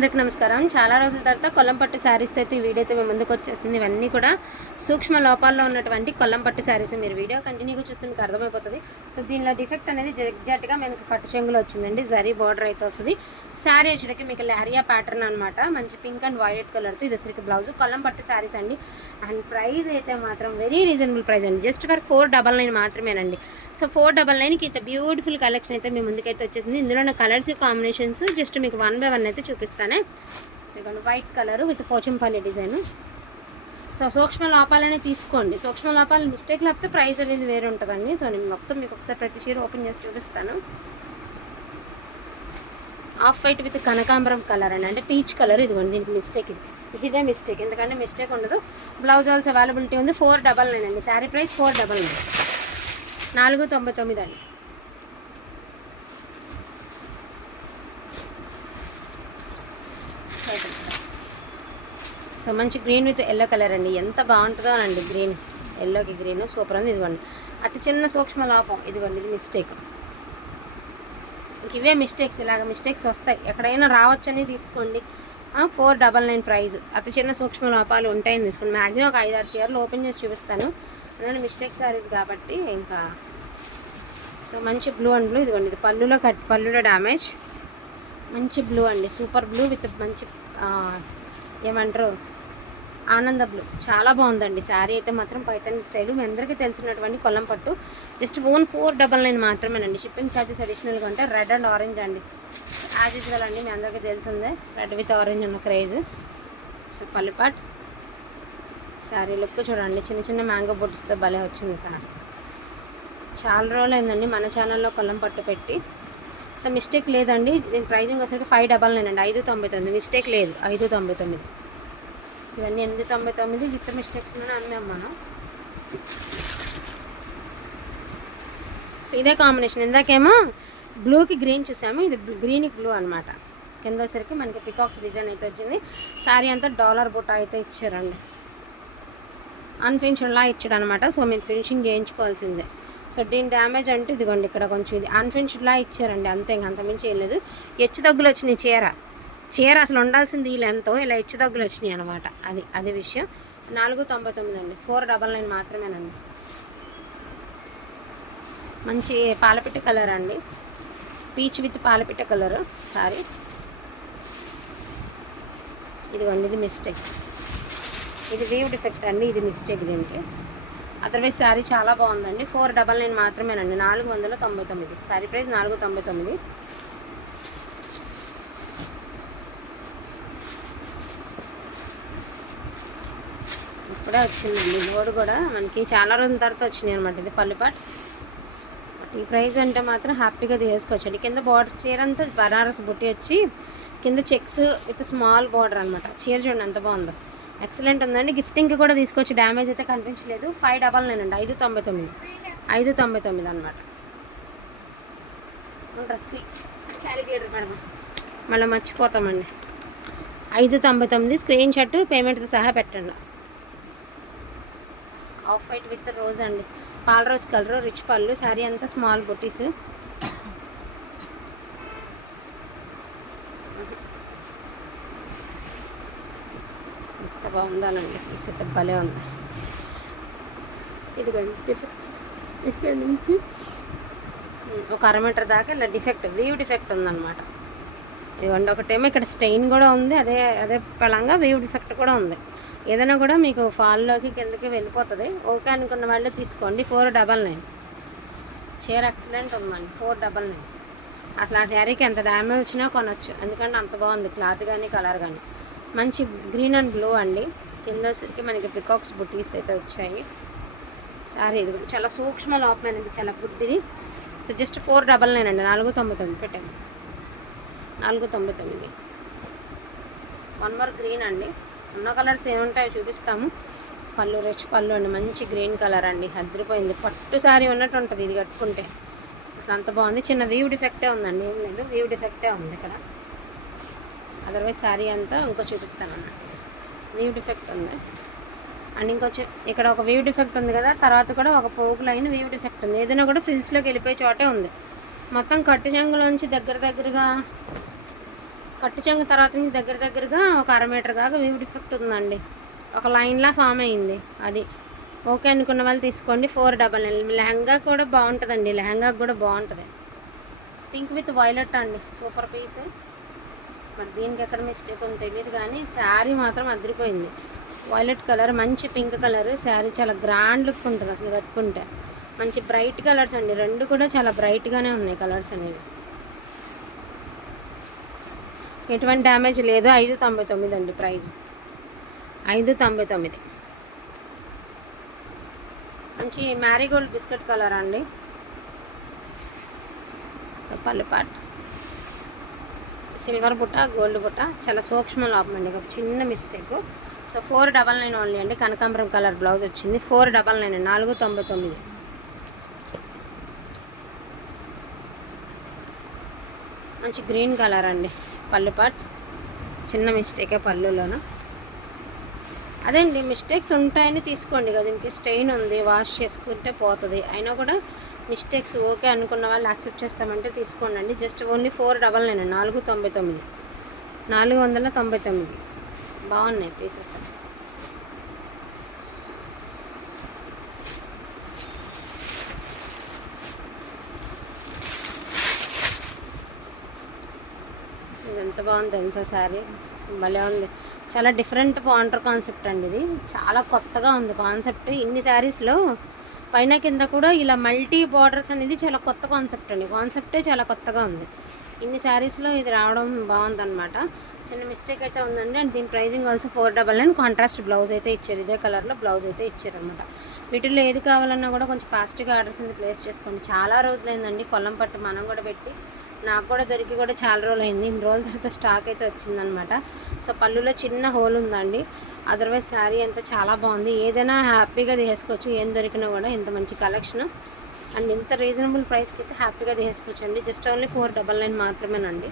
అందరికి నమస్కారం. చాలా రోజుల తర్వాత కొల్లం పట్టు శారీస్ అయితే ఈ వీడియో అయితే మీ ముందుకు వచ్చేస్తుంది ఇవన్నీ కూడా సూక్ష్మ లోపాల్లో ఉన్నటువంటి కొల్లం పట్టు శారీస్ మీరు వీడియో కంటిన్యూగా చూస్తే మీకు అర్థమైపోతుంది. సో దీనిలో డిఫెక్ట్ అనేది ఎగ్జాక్ట్గా మనకు కట్టు చెంగులో వచ్చిందండి. జరీ బార్డర్ అయితే వస్తుంది. శారీ వచ్చేటికి మీకు లారియా ప్యాటర్న్ అనమాట మంచి పింక్ అండ్ వైలెట్ కలర్తో ఇది వచ్చరికి బ్లౌజ్. కొల్లం పట్టు శారీస్ అండి. అండ్ ప్రైస్ అయితే మాత్రం వెరీ రీజనబుల్ ప్రైస్ అండి. Just for four double nine మాత్రమేనండి. సో ఫోర్ డబల్ నైన్కి ఇంత బ్యూటిఫుల్ కలెక్షన్ అయితే మీ ముందుకైతే వచ్చేసింది. ఇందులో ఉన్న కలర్స్ కాంబినేషన్స్ జస్ట్ మీకు వన్ బై వన్ అయితే చూపిస్తాను. సో ఇక్కడ white colour with Pochampally design so సూక్ష్మ లోపాలని తీసుకోండి. సూక్ష్మ లోపాలు మిస్టేక్ లేకపోతే ప్రైస్ అనేది వేరే ఉంటుందండి. సో నేను మొత్తం మీకు ఒకసారి ప్రతి చీర ఓపెన్ చేసి చూపిస్తాను. ఆఫ్ వైట్ విత్ కనకాంబరం కలర్ అండి. అంటే పీచ్ కలర్ ఇదిగోండి దీనికి మిస్టేక్ ఇది. ఇదే మిస్టేక్ ఎందుకంటే మిస్టేక్ ఉండదు. బ్లౌజ్ ఆల్స్ అవైలబిలిటీ ఉంది. ఫోర్ డబల్ నైన్ అండి. Sari price four double nine నాలుగు తొంభై తొమ్మిది అండి. సో మంచి గ్రీన్ విత్ ఎల్లో కలర్ అండి. ఎంత బాగుంటుందో అండి గ్రీన్. ఎల్లోకి గ్రీన్. సూపర్ ఉంది ఇదిగోండి. అతి చిన్న సూక్ష్మ లోపం. ఇదిగోండి ఇది మిస్టేక్. ఇంక ఇవే మిస్టేక్స్. ఇలాగ మిస్టేక్స్ వస్తాయి. ఎక్కడైనా రావచ్చని తీసుకోండి. Four double nine price. అతి చిన్న సూక్ష్మ లోపాలు ఉంటాయని తీసుకోండి. మ్యాక్సిమం ఒక ఐదారు చీరలు ఓపెన్ చేసి చూపిస్తాను. అందులో మిస్టేక్ సారీస్ కాబట్టి ఇంకా సో మంచి బ్లూ అండ్ బ్లూ. ఇదిగోండి ఇది పళ్ళులో కట్ పళ్ళులో డ్యామేజ్ మంచి బ్లూ అండి. సూపర్ బ్లూ విత్ మంచి ఏమంటారు? ఆనంద బ్లూ. చాలా బాగుందండి. శారీ అయితే మాత్రం పైతన్ స్టైల్. మీ అందరికీ తెలిసినటువంటి కొల్లం పట్టు. Just own four double nine మాత్రమేనండి. షిప్పింగ్ ఛార్జెస్ అడిషనల్గా అంటే రెడ్ అండ్ ఆరెంజ్ అండి. యాజ్ యూజువల్ అండి మీ అందరికీ తెలిసిందే. రెడ్ విత్ ఆరెంజ్ ఉన్న క్రేజ్ సో పల్లిపాట్ శారీ లుక్ చూడండి. చిన్న చిన్న మ్యాంగో బొట్స్తో భలే వచ్చింది సార్ చాలా రోజులు అయిందండి మన ఛానల్లో కొల్లం పట్టు పెట్టి. సో మిస్టేక్ లేదండి. దీని ప్రైజింగ్ వచ్చేసరికి ఫైవ్ డబల్ నైన్ అండి. ఐదు తొంభై తొమ్మిది. మిస్టేక్ లేదు. ఐదు తొంభై తొమ్మిది. ఇవన్నీ ఎనిమిది తొంభై తొమ్మిది విత్ మిస్టేక్స్ అమ్మాం మనం. సో ఇదే కాంబినేషన్ ఇందాకేమో బ్లూకి గ్రీన్ చూసాము. ఇది గ్రీన్కి బ్లూ అనమాట కింద వచ్చేసరికి మనకి పికాక్స్ డిజైన్ అయితే వచ్చింది. శారీ అంతా డాలర్ బుట్ట అయితే ఇచ్చారండి. అన్ఫినిషింగ్లా ఇచ్చాడు అనమాట సో మీరు ఫినిషింగ్ చేయించుకోవాల్సిందే. సో దీని డ్యామేజ్ అంటే ఇదిగోండి ఇక్కడ కొంచెం ఇది. అన్ఫినిష్డ్లా ఇచ్చారండి. అంతే ఇంక అంతమించి ఏం లేదు. హెచ్చు తగ్గులు వచ్చినాయి చీర. చీర అసలు ఉండాల్సింది ఈ లెంత్ ఇలా హెచ్చు దగ్గులు వచ్చినాయి అనమాట అది అది విషయం. నాలుగు తొంభై తొమ్మిది అండి. ఫోర్ డబల్ నైన్ మాత్రమేనండి. మంచి పాలపిట్ట కలర్ అండి. పీచ్ విత్ పాలపిట్ట కలర్ సారీ. ఇదిగోండి ఇది మిస్టేక్ ఇది వేవ్ డిఫెక్ట్ అండి ఇది మిస్టేక్ దీనికి. అదర్వైజ్ శారీ చాలా బాగుందండి. ఫోర్ డబల్ నైన్ మాత్రమేనండి. నాలుగు వందల తొంభై తొమ్మిది. శారీ ప్రైస్ నాలుగు తొంభై తొమ్మిది. కూడా వచ్చిందండి. లోడ్ కూడా మనకి చాలా రోజుల తర్వాత వచ్చినాయి అనమాట ఇది పల్లిపాట్ బట్ ఈ ప్రైస్ అంటే మాత్రం హ్యాపీగా తీసుకోవచ్చండి కింద బార్డర్ చీర అంతా బనారస్ బుట్టి వచ్చి కింద చెక్స్ విత్ స్మాల్ బార్డర్ అనమాట చీర చూడండి ఎంత బాగుందో. ఎక్సలెంట్ ఉందండి. గిఫ్టింగ్కి కూడా తీసుకోవచ్చు డ్యామేజ్ అయితే కనిపించలేదు. ఫైవ్ డబల్ నైన్ అండి. ఐదు తొంభై తొమ్మిది. ఐదు తొంభై తొమ్మిది అనమాట డ్రెస్కి క్యాలిక్యులేటర్ పెడదాం మళ్ళీ మర్చిపోతామండి. ఐదు తొంభై తొమ్మిది. స్క్రీన్ షాట్ పేమెంట్తో సహా పెట్టండి. ఆఫ్ వైట్ విత్ రోజ్ అండి. పాల రోజ్ కలర్ రిచ్ పళ్ళు శారీ అంతా స్మాల్ బొటీస్. ఎంత బాగుందానండి సెట్ భలే ఉంది. ఇదిగోండి డిఫెక్ట్. ఇక్కడ నుంచి? ఒక అర మీటర్ దాకా ఇలా డిఫెక్ట్ వీవ్ డిఫెక్ట్ ఉందన్నమాట. ఇదిగోండి ఒకటేమో ఇక్కడ స్టెయిన్ కూడా ఉంది అదే అదే పలంగా వీవ్ డిఫెక్ట్ కూడా ఉంది. ఏదైనా కూడా మీకు ఫాల్లోకి కిందకి వెళ్ళిపోతుంది. ఓకే అనుకున్న వాళ్ళే తీసుకోండి. Four double nine. చీర ఎక్సలెంట్ ఉందండి. Four double nine. అసలు ఆ శారీకి ఎంత డ్యామేజ్ వచ్చినా కొనొచ్చు. ఎందుకంటే అంత బాగుంది. క్లాత్ కానీ కలర్ కానీ మంచి గ్రీన్ అండ్ బ్లూ అండి. కింద వచ్చేసరికి మనకి పికాక్స్ బుటీస్ అయితే వచ్చాయి. సారీ ఇది కూడా చాలా సూక్ష్మ లోపమైనది చాలా గుడ్డిది. So just four double nine అండి. నాలుగు తొంభై తొమ్మిది పెట్టండి నాలుగు తొంభై తొమ్మిది. వన్ మోర్ గ్రీన్ అండి. ఉన్న కలర్స్ ఏముంటాయో చూపిస్తాము. పళ్ళు రిచ్ పళ్ళు అండి మంచి గ్రీన్ కలర్ అండి. అదిరిపోయింది. పట్టు సారీ ఉన్నట్టు ఉంటుంది ఇది కట్టుకుంటే. అసలు అంత బాగుంది. చిన్న వీవ్ డిఫెక్టే ఉందండి. ఏం లేదు. వీవ్ డిఫెక్టే ఉంది ఇక్కడ. అదర్వైజ్ శారీ అంతా ఇంకో చూపిస్తాను అన్నట్టు వీవ్ డిఫెక్ట్ ఉంది. అండ్ ఇంకొచ్చి ఇక్కడ ఒక వీవ్ డిఫెక్ట్ ఉంది కదా. తర్వాత కూడా ఒక పోగు లైన్ వీవ్ డిఫెక్ట్ ఉంది. ఏదైనా కూడా ఫ్రిల్స్లోకి వెళ్ళిపోయే చోటే ఉంది. మొత్తం కట్టు చెంగులోంచి దగ్గర దగ్గరగా కట్టు చెంగు తర్వాత నుంచి దగ్గర దగ్గరగా ఒక అర మీటర్ దాకా వీవ్ డిఫెక్ట్ ఉందండి. ఒక లైన్లా ఫామ్ అయింది అది. ఓకే అనుకున్న వాళ్ళు తీసుకోండి. ఫోర్ డబల్ నైన్ లెహంగా కూడా బాగుంటుందండి. లెహంగా కూడా బాగుంటుంది. పింక్ విత్ వైలెట్ అండి. Super piece. మరి దీనికి ఎక్కడ మిస్టేక్ అని తెలియదు కానీ శారీ మాత్రం అదిరిపోయింది. వైలెట్ కలర్ మంచి పింక్ కలర్. శారీ చాలా గ్రాండ్ లుక్ ఉంటుంది అసలు కట్టుకుంటే. మంచి బ్రైట్ కలర్స్ అండి. రెండు కూడా చాలా బ్రైట్గానే ఉన్నాయి కలర్స్ అనేవి. ఎటువంటి డ్యామేజ్ లేదు. ఐదు తొంభై తొమ్మిది అండి ప్రైజ్. ఐదు తొంభై తొమ్మిది. మంచి మ్యారీగోల్డ్ బిస్కెట్ కలర్ అండి. సో పల్లెపాట్ సిల్వర్ బుట్ట గోల్డ్ బుట్ట చాలా సూక్ష్మ లోపం అండి. ఒక చిన్న mistake. So four double nine only అండి. కనకాంబరం కలర్ బ్లౌజ్ వచ్చింది. ఫోర్ డబల్ నైన్ నాలుగు తొంభై తొమ్మిది. మంచి గ్రీన్ కలర్ అండి. పల్లెపాట్ చిన్న మిస్టేకే పళ్ళులోన అదండి మిస్టేక్స్ ఉంటాయని తీసుకోండి కదా దీనికి స్టెయిన్ ఉంది వాష్ చేసుకుంటే పోతుంది. అయినా కూడా మిస్టేక్స్ ఓకే అనుకున్న వాళ్ళు యాక్సెప్ట్ చేస్తామంటే తీసుకోండి just only four double nine నాలుగు తొంభై తొమ్మిది. నాలుగు వందల తొంభై తొమ్మిది. బాగున్నాయి పీసెస్ ఇది ఎంత బాగుంది తెలుసా శారీ? భలే ఉంది. చాలా డిఫరెంట్ బాండర్ కాన్సెప్ట్ అండి ఇది. చాలా కొత్తగా ఉంది కాన్సెప్ట్ ఇన్ని శారీస్లో పైన కింద కూడా ఇలా మల్టీ బార్డర్స్ అనేది చాలా కొత్త కాన్సెప్ట్ అండి. కాన్సెప్టే చాలా కొత్తగా ఉంది. ఇన్ని శారీస్లో ఇది రావడం బాగుందన్నమాట. చిన్న మిస్టేక్ అయితే ఉందండి. అండ్ దీని pricing also four double nine contrast blouse అయితే ఇచ్చారు. ఇదే కలర్లో బ్లౌజ్ అయితే ఇచ్చారనమాట వీటిల్లో ఏది కావాలన్నా కూడా కొంచెం ఫాస్ట్గా ఆర్డర్స్ అనేది ప్లేస్ చేసుకోండి. చాలా రోజులైందండి. కొల్లం పట్టు మనం కూడా పెట్టి నాకు కూడా దొరికి కూడా చాలా రోజులు అయింది ఇన్ని రోజుల తర్వాత స్టాక్ అయితే వచ్చిందనమాట. సో పళ్ళులో చిన్న హోల్ ఉందండి. అదర్వైజ్ శారీ అంతా చాలా బాగుంది. ఏదైనా హ్యాపీగా తీసేసుకోవచ్చు. ఏం దొరికినా కూడా ఇంత మంచి కలెక్షన్ అండ్ ఇంత రీజనబుల్ ప్రైస్కి అయితే హ్యాపీగా తీసేసుకోవచ్చు అండి just only four double nine మాత్రమేనండి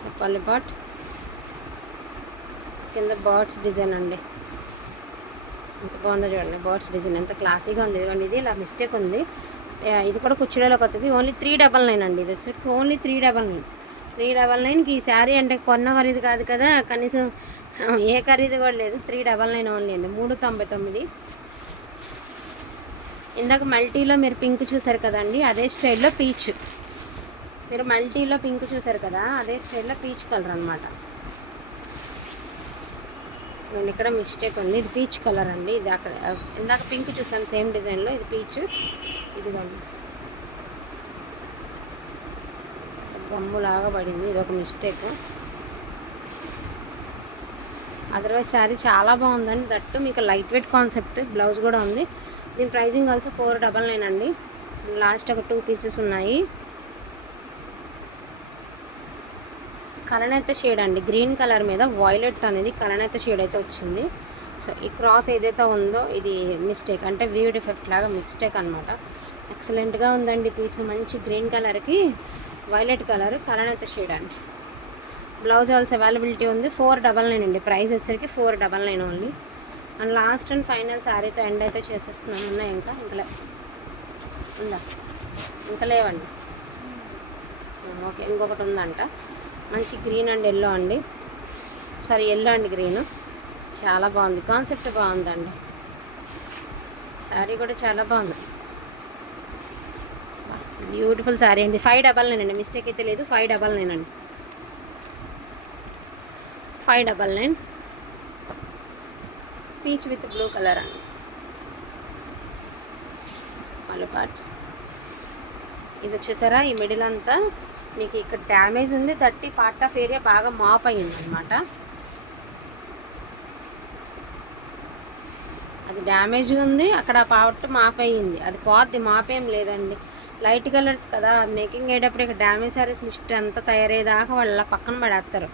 సో పల్లిపాట్ కింద బర్డ్స్ డిజైన్ అండి. ఎంత బాగుందో చూడండి బర్డ్స్ డిజైన్ ఎంత క్లాసీగా ఉంది. ఇదిగోండి ఇది ఇలా మిస్టేక్ ఉంది. యా, ఇది కూడా కుర్చీలోకి వస్తుంది ఓన్లీ త్రీ డబల్ నైన్ అండి ఇది. వచ్చేసరికి only three double nine three double నైన్కి ఈ శారీ అంటే కొన్న ఖరీదు కాదు కదా కనీసం ఏ ఖరీదు కూడా లేదు. త్రీ డబల్ నైన్ ఓన్లీ అండి. మూడు తొంభై తొమ్మిది. ఇందాక మల్టీలో మీరు పింక్ చూసారు కదండి అదే స్టైల్లో పీచ్ మీరు మల్టీలో పింక్ చూసారు కదా అదే స్టైల్లో పీచ్ కలర్ అనమాట నేను ఇక్కడ మిస్టేక్ ఉంది. ఇది పీచ్ కలర్ అండి. ఇది అక్కడ ఇందాక పింక్ చూసాను సేమ్ డిజైన్లో ఇది పీచ్. ఇదిగోండి. గమ్ము లాగా పడింది. ఇది ఒక మిస్టేక్. అదర్వైజ్ శారీ చాలా బాగుందండి. దట్టు మీకు లైట్ వెయిట్ కాన్సెప్ట్ బ్లౌజ్ కూడా ఉంది. దీని pricing also four double nine అండి. లాస్ట్ ఒక టూ పీసెస్ ఉన్నాయి. కలనేత షేడ్ అండి. గ్రీన్ కలర్ మీద వాయిలెట్ అనేది కలనేత షేడ్ అయితే వచ్చింది. సో ఈ క్రాస్ ఏదైతే ఉందో ఇది మిస్టేక్. అంటే వ్యూ డిఫెక్ట్ లాగా మిస్టేక్ అనమాట ఎక్సలెంట్గా ఉందండి పీస్. మంచి గ్రీన్ కలర్కి వైలెట్ కలర్ కలనేత షేడ్ అండి. బ్లౌజ్ ఆల్స్ అవైలబిలిటీ ఉంది. ఫోర్ డబల్ నైన్ అండి. ప్రైస్ వచ్చేసరికి four double nine only. And last and final శారీతో end అయితే చేసేస్తున్నాను. ఉన్నాయి ఇంకా. ఇంకా ఉందా? ఇంకా లేవండి. ఓకే ఇంకొకటి ఉందంట. మంచి గ్రీన్ అండ్ ఎల్లో అండి. Sorry yellow and green. చాలా బాగుంది. కాన్సెప్ట్ బాగుందండి. శారీ కూడా చాలా బాగుంది. బ్యూటిఫుల్ శారీ అండి. ఫైవ్ డబల్ నైన్ అండి. మిస్టేక్ అయితే లేదు. ఫైవ్ డబల్ నైన్ అండి. Five double nine. Peach with blue colour అండి. మలుపాట్ ఇది వచ్చేసారా ఈ మిడిల్ అంతా మీకు ఇక్కడ డ్యామేజ్ ఉంది థర్టీ పార్ట్ ఆఫ్ ఏరియా బాగా మాప్ అయ్యింది అనమాట అది డ్యామేజ్ ఉంది అక్కడ పార్ట్ మాప్ అయ్యింది. అది పోద్ది మాప్ ఏం లేదండి. లైట్ కలర్స్ కదా మేకింగ్ అయ్యేటప్పుడు ఇక్కడ డ్యామేజ్ శారీస్ లిస్ట్ అంతా తయారయ్యేదాకా వాళ్ళ పక్కన పడేస్తారు.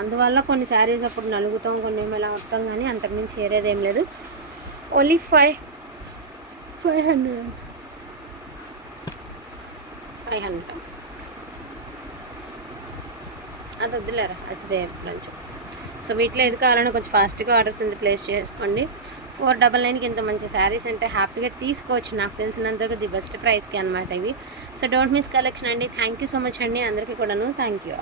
అందువల్ల కొన్ని శారీస్ అప్పుడు నలుగుతాం కొన్ని ఏమో ఇలా వస్తాం కానీ అంతకుమించి చేరేది ఏం లేదు. Only five five hundred five hundred. అది వద్దులేరా అది రేపు లంచ్. సో వీటిలో ఏది కావాలని కొంచెం ఫాస్ట్గా ఆర్డర్స్ ఇంత ప్లేస్ చేసుకోండి. ఫోర్ డబల్ నైన్కి ఇంత మంచి శారీస్ అంటే హ్యాపీగా తీసుకోవచ్చు. నాకు తెలిసినంతవరకు ది బెస్ట్ ప్రైస్కి అనమాట ఇవి. సో డోంట్ మిస్ కలెక్షన్ అండి. థ్యాంక్ యూ సో మచ్ అండి. అందరికీ కూడాను థ్యాంక్ యూ